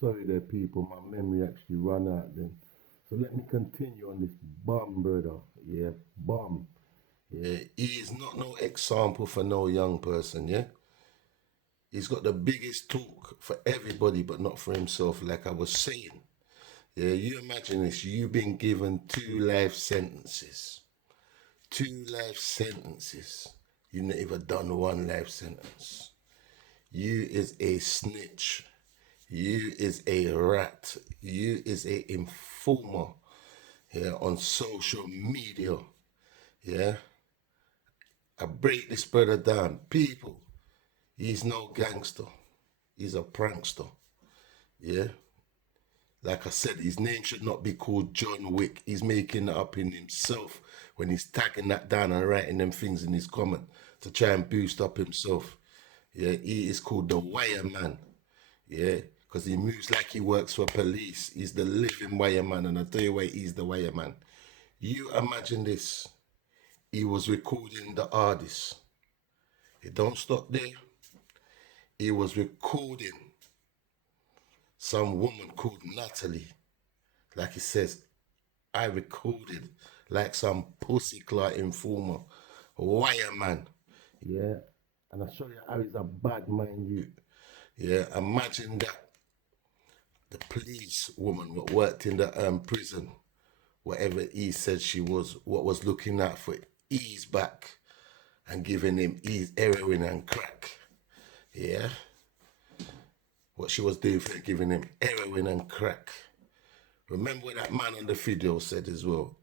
Sorry there, people. My memory actually ran out then. So let me continue on this bomb, brother. Yeah, bomb. Yeah, he is not no example for no young person. Yeah, he's got the biggest talk for everybody, but not for himself. Like I was saying. Yeah, you imagine this. You've been given 2 life sentences. 2 life sentences. You never done 1 life sentence. You is a snitch. You is a rat. You is a informer. Yeah, on social media. Yeah, I break this brother down. People, he's no gangster. He's a prankster. Yeah, like I said, his name should not be called John Wick. He's making it up in himself when he's tagging that down and writing them things in his comment to try and boost up himself. Yeah, he is called the Wire Man. Yeah, because he moves like he works for police. He's the living Wire Man, and I tell you why he's the Wire Man. You imagine this. He was recording the artist. It don't stop there. He was recording some woman called Natalie. Like he says, I recorded like some pussy clot informer, wire man. Yeah, and I show you how he's a bad man, you. Yeah, imagine that the police woman what worked in the prison, whatever he said she was, what was looking out for ease back and giving him ease heroin and crack. Yeah, what she was doing for giving him heroin and crack. Remember what that man on the video said as well?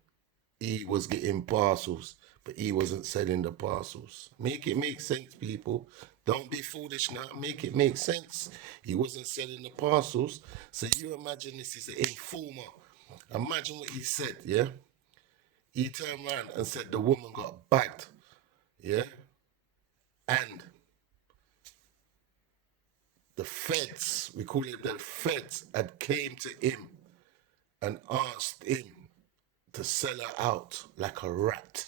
He was getting parcels, but he wasn't selling the parcels. Make it make sense, people. Don't be foolish now. Make it make sense. He wasn't selling the parcels. So you imagine this is an informer. Imagine what he said, yeah? He turned around and said the woman got bagged, yeah? And the feds, we call it the feds, had came to him and asked him to sell her out like a rat.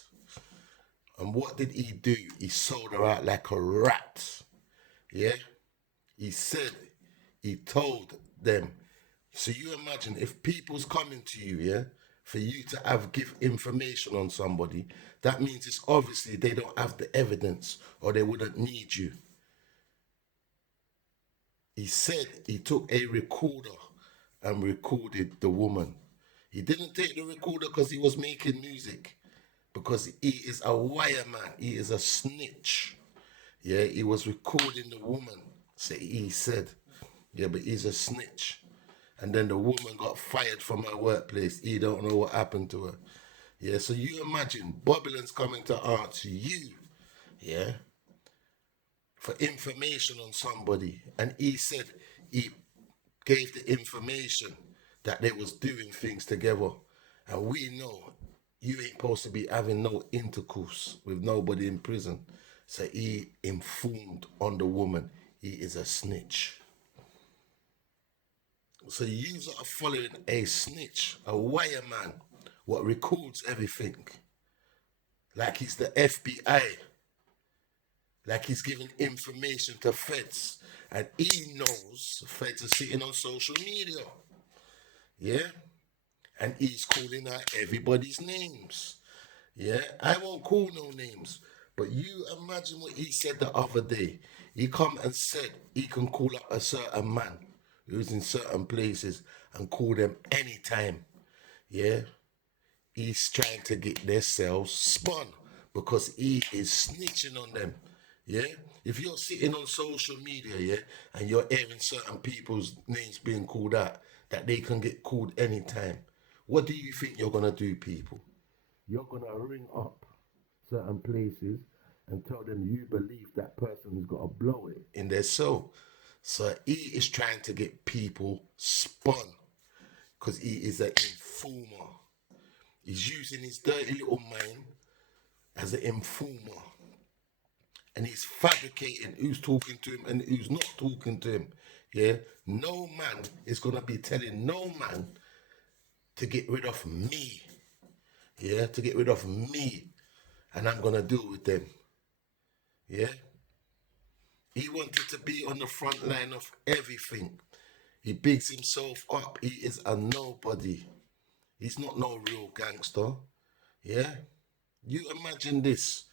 And what did he do? He sold her out like a rat. Yeah? He said, he told them. So you imagine if people's coming to you, yeah, for you to have give information on somebody, that means it's obviously they don't have the evidence or they wouldn't need you. He said he took a recorder and recorded the woman. He didn't take the recorder because he was making music, because he is a wire man. He is a snitch. Yeah, he was recording the woman. So he said, yeah, but he's a snitch. And then the woman got fired from her workplace. He don't know what happened to her. Yeah, so you imagine Babylon's coming to answer you, yeah, for information on somebody. And he said he gave the information that they was doing things together. And we know you ain't supposed to be having no intercourse with nobody in prison. So he informed on the woman. He is a snitch. So you are following a snitch, a wire man, what records everything. Like he's the FBI. Like he's giving information to feds. And he knows feds are sitting on social media. Yeah? And he's calling out everybody's names. Yeah? I won't call no names. But you imagine what he said the other day. He come and said he can call up a certain man who's in certain places and call them anytime. Yeah? He's trying to get their cells spun because he is snitching on them. Yeah? If you're sitting on social media, yeah, and you're hearing certain people's names being called out, that they can get called anytime, what do you think you're gonna do, people? You're gonna ring up certain places and tell them you believe that person has got to blow it in their cell. So he is trying to get people spun because he is an informer. He's using his dirty little mind as an informer. And he's fabricating who's talking to him and who's not talking to him. Yeah? No man is going to be telling no man to get rid of me. Yeah? To get rid of me. And I'm going to deal with them. Yeah? He wanted to be on the front line of everything. He bigs himself up. He is a nobody. He's not no real gangster. Yeah? You imagine this.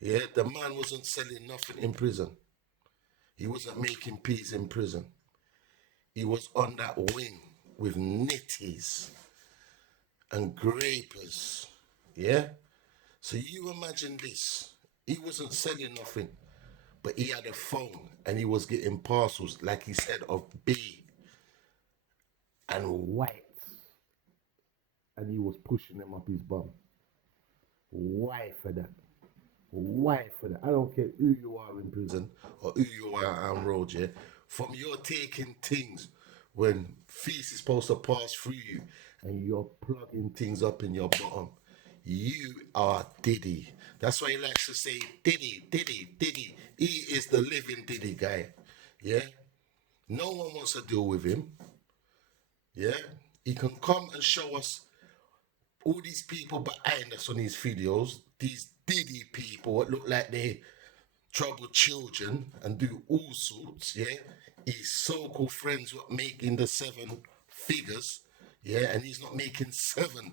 Yeah? The man wasn't selling nothing in prison. He wasn't making peas in prison. He was on that wing with nitties and grapers. Yeah? So you imagine this. He wasn't selling nothing, but he had a phone and he was getting parcels, like he said, of B and white. And he was pushing them up his bum. Why for that? Why for that? I don't care who you are in prison or who you are on road, yeah? From you're taking things when feast is supposed to pass through you and you're plugging things up in your bottom. You are Diddy. That's why he likes to say Diddy, Diddy, Diddy. He is the living Diddy guy. Yeah? No one wants to deal with him. Yeah? He can come and show us all these people behind us on these videos, these Diddy people that look like they trouble children and do all sorts, yeah. His so-called friends were making the 7 figures, yeah, and he's not making 7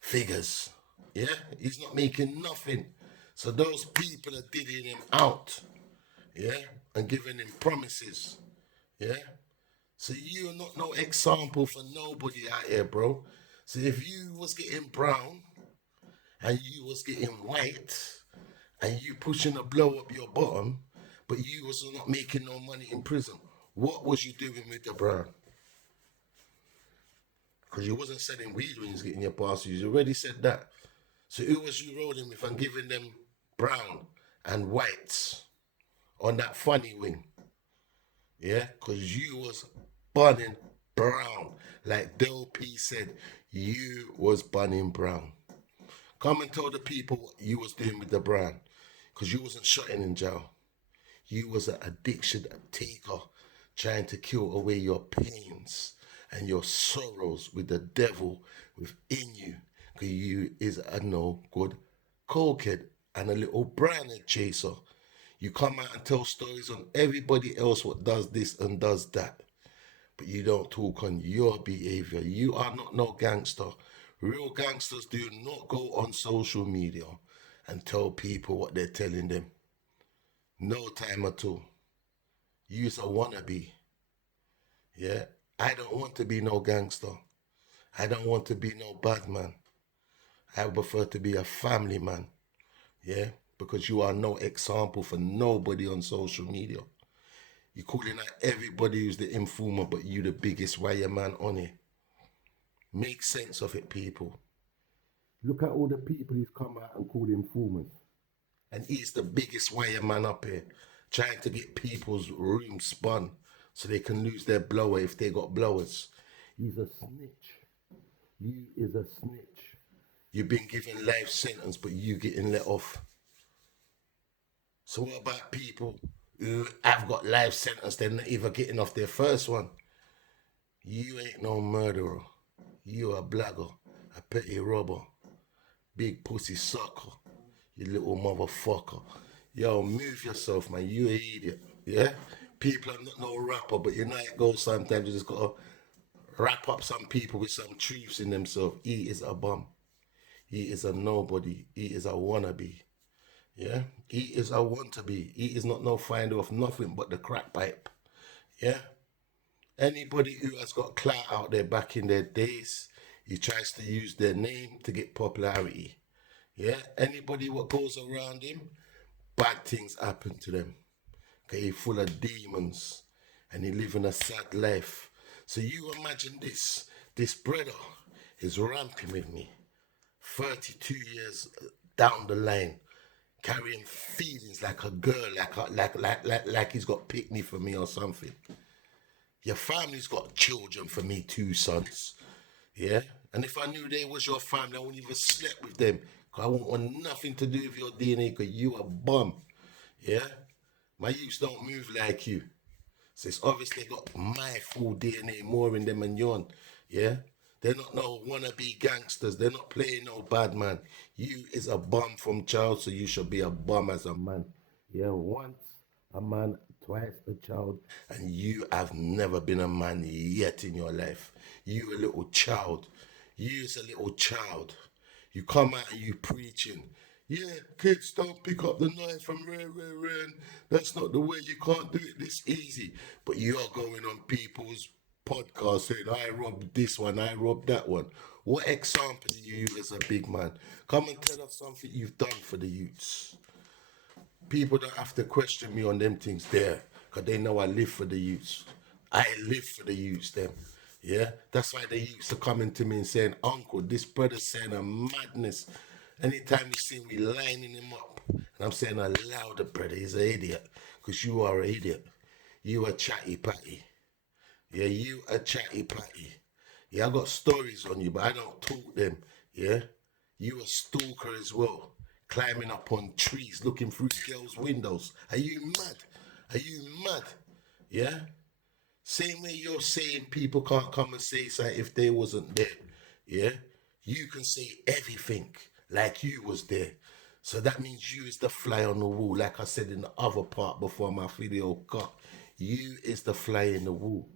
figures, yeah. He's not making nothing. So those people are didding him out, yeah, and giving him promises, yeah. So you're not no example for nobody out here, bro. So if you was getting brown and you was getting white and you pushing a blow up your bottom, but you was not making no money in prison, what was you doing with the brown? Because you wasn't selling weed when you was getting your parcels. You already said that. So who was you rolling with and giving them brown and whites on that funny wing? Yeah, because you was burning brown. Like Del P said, you was burning brown. Come and tell the people what you was doing with the brown. Because you wasn't shutting in jail. You was an addiction taker trying to kill away your pains and your sorrows with the devil within you. Because you is a no good cokehead and a little branded chaser. You come out and tell stories on everybody else what does this and does that. But you don't talk on your behavior. You are not no gangster. Real gangsters do not go on social media and tell people what they're telling them. No time at all. You's a wannabe. Yeah. I don't want to be no gangster. I don't want to be no bad man. I prefer to be a family man. Yeah. Because you are no example for nobody on social media. You're calling out everybody who's the informer, but you the biggest wire man on it. Make sense of it, people. Look at all the people who've come out and called informers. And he's the biggest wire man up here, trying to get people's rooms spun so they can lose their blower if they got blowers. He's a snitch. You is a snitch. You've been given life sentence, but you getting let off. So what about people who have got life sentence, they're not even getting off their first one? You ain't no murderer. You a blagger, a petty robber, big pussy sucker, you little motherfucker. Yo, move yourself, man. You an idiot. Yeah? People are not no rapper, but you know it goes sometimes. You just gotta wrap up some people with some truths in themselves. He is a bum. He is a nobody. He is a wannabe. Yeah? He is a want to be. He is not no finder of nothing but the crack pipe. Yeah? Anybody who has got clout out there back in their days, he tries to use their name to get popularity. Yeah? Anybody what goes around him, bad things happen to them. Okay, he full of demons and he living a sad life. So you imagine this. This brother is ramping with me. 32 years down the line, carrying feelings like a girl, like he's got pick me for me or something. Your family's got children for me, 2 sons. Yeah? And if I knew they was your family, I wouldn't even slept with them. Because I wouldn't want nothing to do with your DNA because you a bum. Yeah? My youths don't move like you. So it's obviously got my full DNA more in them than yours. Yeah? They're not no wannabe gangsters. They're not playing no bad man. You is a bum from child, so you should be a bum as a man. Yeah, once a man, twice a child, and you have never been a man yet in your life. You a little child. You is a little child. You come out and you preaching. Yeah, kids don't pick up the knife and rare. That's not the way. You can't do it this easy. But you're going on people's podcasts saying, I robbed this one, I robbed that one. What example do you use as a big man? Come and tell us something you've done for the youths. People don't have to question me on them things there, because they know I live for the youths. I live for the youths, them. Yeah? That's why the youths are coming to me and saying, Uncle, this brother's saying a madness. Anytime you see me lining him up, and I'm saying aloud, the brother, he's an idiot, because you are an idiot. You a chatty patty. Yeah, you a chatty patty. Yeah, I got stories on you, but I don't talk them. Yeah, you a stalker as well, climbing up on trees, looking through girls' windows. Are you mad? Are you mad? Yeah. Same way you're saying people can't come and say something if they wasn't there. Yeah, you can say everything like you was there. So that means you is the fly on the wall, like I said in the other part before my video cut. You is the fly in the wall.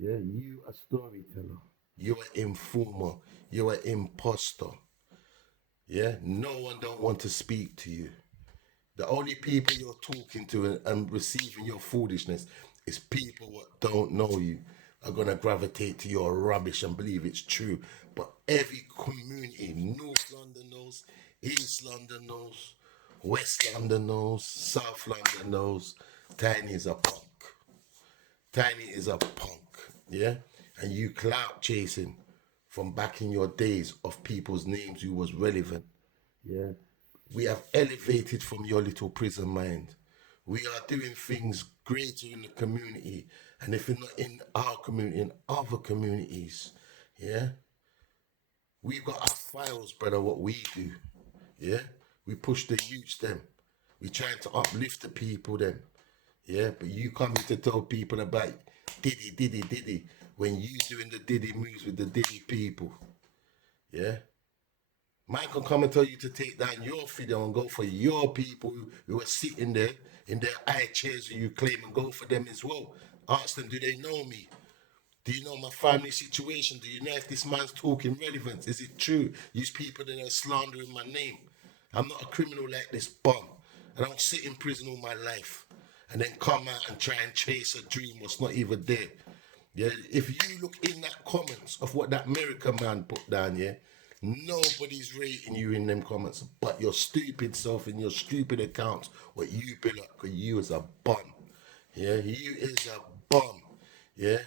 Yeah, you a storyteller. You're an informer. You're an imposter. Yeah, no one don't want to speak to you. The only people you're talking to and receiving your foolishness is people what don't know you are gonna gravitate to your rubbish and believe it's true. But every community, North London knows, East London knows, West London knows, South London knows, Tiny is a punk. Tiny is a punk, yeah? And you clout chasing from back in your days of people's names who was relevant, yeah? We have elevated from your little prison mind. We are doing things greater in the community. And if you're not in our community, in other communities, yeah? We've got our files, brother, what we do, yeah? We push the youths, them. We trying to uplift the people, them. Yeah, but you coming to tell people about Diddy, when you doing the Diddy moves with the Diddy people. Yeah? Mike can come and tell you to take down your video and go for your people who are sitting there in their high chairs who you claim, and go for them as well. Ask them, do they know me? Do you know my family situation? Do you know if this man's talking relevance? Is it true? These people that are slandering my name. I'm not a criminal like this bum. I don't sit in prison all my life and then come out and try and chase a dream what's not even there. Yeah, if you look in that comments of what that American man put down, yeah, nobody's rating you in them comments but your stupid self in your stupid accounts, what you built up, because you is a bum. Yeah, you is a bum. Yeah,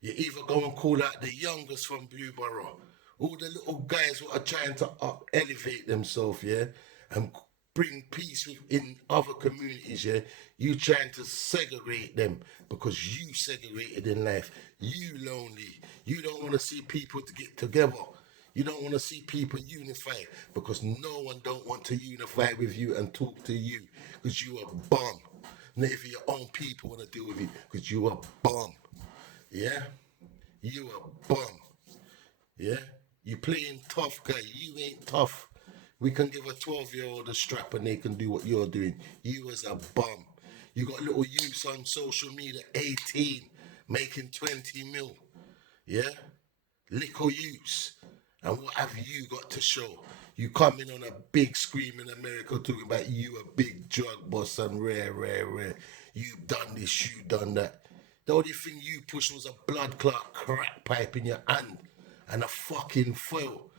you either go and call out the youngest from Blueborough, all the little guys who are trying to up elevate themselves, yeah, and bring peace in other communities, yeah. You trying to segregate them because you segregated in life. You lonely. You don't want to see people to get together. You don't want to see people unify because no one don't want to unify with you and talk to you because you a bum. Not even your own people want to deal with you because you a bum. Yeah? You a bum. Yeah? You playing tough guy. You ain't tough. We can give a 12-year-old a strap and they can do what you're doing. You as a bum. You got little youths on social media, 18, making 20 mil. Yeah? Little youths. And what have you got to show? You coming on a big screen in America talking about you a big drug boss and rare. You done this, you done that. The only thing you pushed was a blood clot crack pipe in your hand and a fucking foil.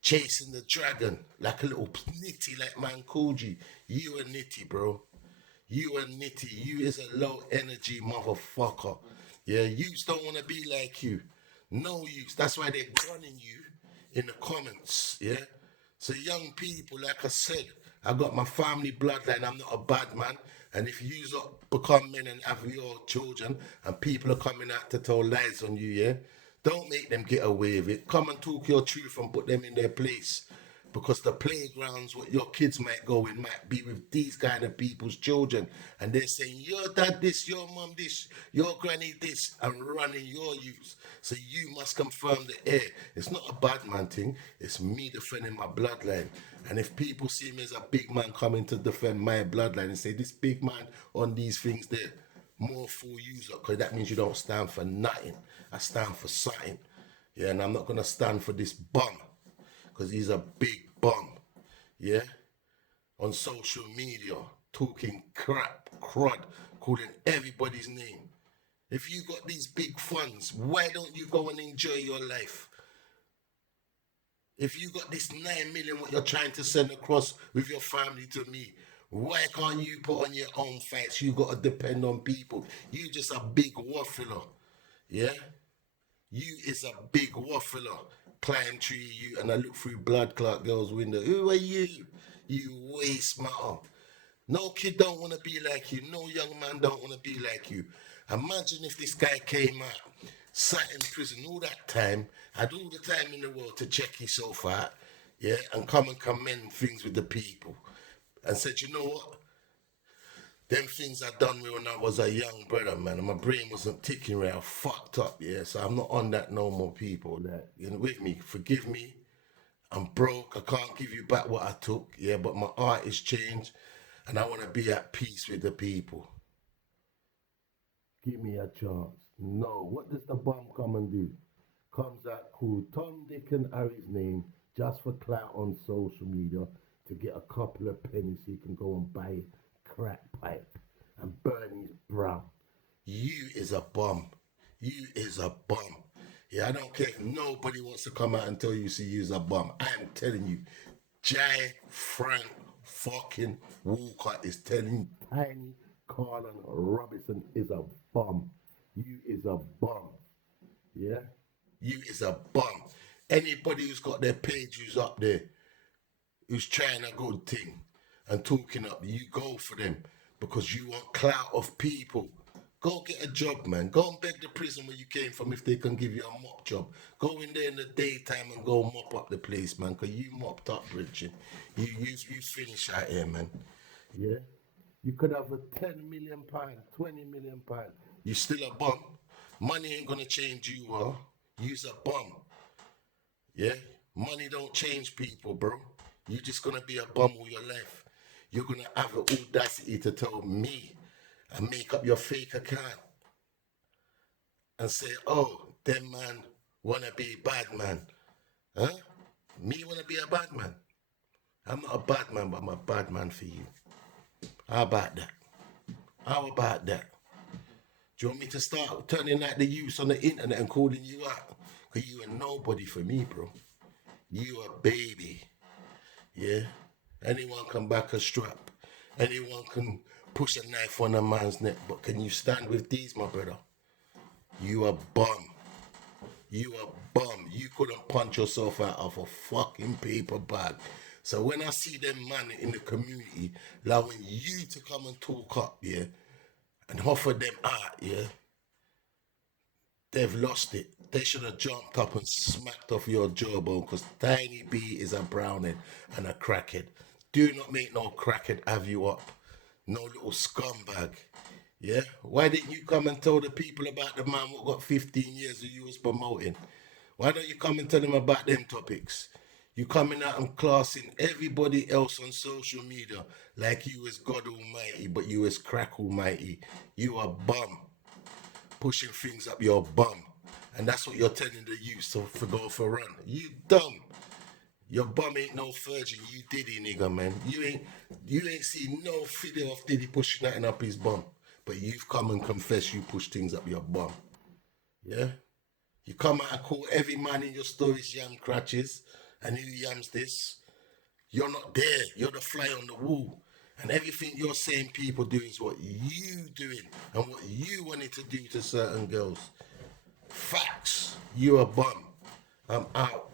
Chasing the dragon like a little nitty like man called you. You a nitty, bro. You a nitty. You is a low energy motherfucker. Yeah, youths don't want to be like you. No youths. That's why they're gunning you in the comments. Yeah. So young people, like I said, I got my family bloodline. I'm not a bad man. And if you become men and have your children and people are coming out to tell lies on you, yeah, don't make them get away with it. Come and talk your truth and put them in their place. Because the playgrounds what your kids might go in might be with these kind of people's children. And they're saying, your dad this, your mum this, your granny this, and running your youths. So you must confirm the air. It's not a bad man thing. It's me defending my bloodline. And if people see me as a big man coming to defend my bloodline and say, this big man on these things there, more full user, because that means you don't stand for nothing. I stand for something. Yeah, and I'm not gonna stand for this bum, because he's a big bum. Yeah, on social media, talking crap, crud, calling everybody's name. If you got these big funds, why don't you go and enjoy your life? If you got this 9 million what you're trying to send across with your family to me, why can't you put on your own fights? You gotta depend on people. You just a big waffler. Yeah? You is a big waffler. Climb tree you and I look through blood clot girls' window. Who are you? You waste matter. No kid don't want to be like you. No young man don't want to be like you. Imagine if this guy came out, sat in prison all that time, had all the time in the world to check himself out, yeah, and come and commend things with the people. And said, you know what? Them things I done when I was a young brother, man, and my brain wasn't ticking right. I fucked up, yeah. So I'm not on that no more, people. That you know, with me, forgive me. I'm broke. I can't give you back what I took, yeah. But my art is changed, and I want to be at peace with the people. Give me a chance. No. What does the bum come and do? Comes out called Tom, Dick, and Harry's name just for clout on social media to get a couple of pennies so he can go and buy a crack pipe and burn his brow. You is a bum. You is a bum. Yeah, I don't care if nobody wants to come out and tell you see you's a bum. I'm telling you, Jay Frank fucking Walker is telling you Tiny Carlin Robinson is a bum. You is a bum. Yeah? You is a bum. Anybody who's got their page who's up there, who's trying a good thing and talking up, you go for them because you want clout of people. Go get a job, man. Go and beg the prison where you came from if they can give you a mop job. Go in there in the daytime and go mop up the place, man, because you mopped up, Richard. You finish out here, man. Yeah? You could have a 10 million pound, 20 million pound. You still a bum. Money ain't gonna change you, You's a bum. Yeah? Money don't change people, bro. You're just gonna be a bum all your life. You're gonna have the audacity to tell me and make up your fake account and say, oh, them man wanna be bad man. Huh? Me wanna be a bad man. I'm not a bad man, but I'm a bad man for you. How about that? How about that? Do you want me to start turning like the youths on the internet and calling you out? Because you are nobody for me, bro. You a baby. Yeah? Anyone can back a strap. Anyone can push a knife on a man's neck. But can you stand with these, my brother? You a bum. You a bum. You couldn't punch yourself out of a fucking paper bag. So when I see them man in the community allowing you to come and talk up, yeah, and offer them out, yeah, they've lost it. They should have jumped up and smacked off your jawbone because Tiny B is a browning and a crackhead. Do not make no crackhead have you up. No little scumbag. Yeah? Why didn't you come and tell the people about the man what got 15 years that you was promoting? Why don't you come and tell them about them topics? You coming out and classing everybody else on social media like you is God Almighty, but you is crack almighty. You are bum. Pushing things up your bum. And that's what you're telling the youth to go for a run. You dumb. Your bum ain't no virgin. You Diddy nigga, man. You ain't seen no video of Diddy pushing nothing up his bum. But you've come and confessed you push things up your bum. Yeah? You come out and call every man in your stories yam crutches. And who yams this? You're not there. You're the fly on the wall. And everything you're saying people do is what you doing and what you wanted to do to certain girls. Facts. You a bum. I'm out.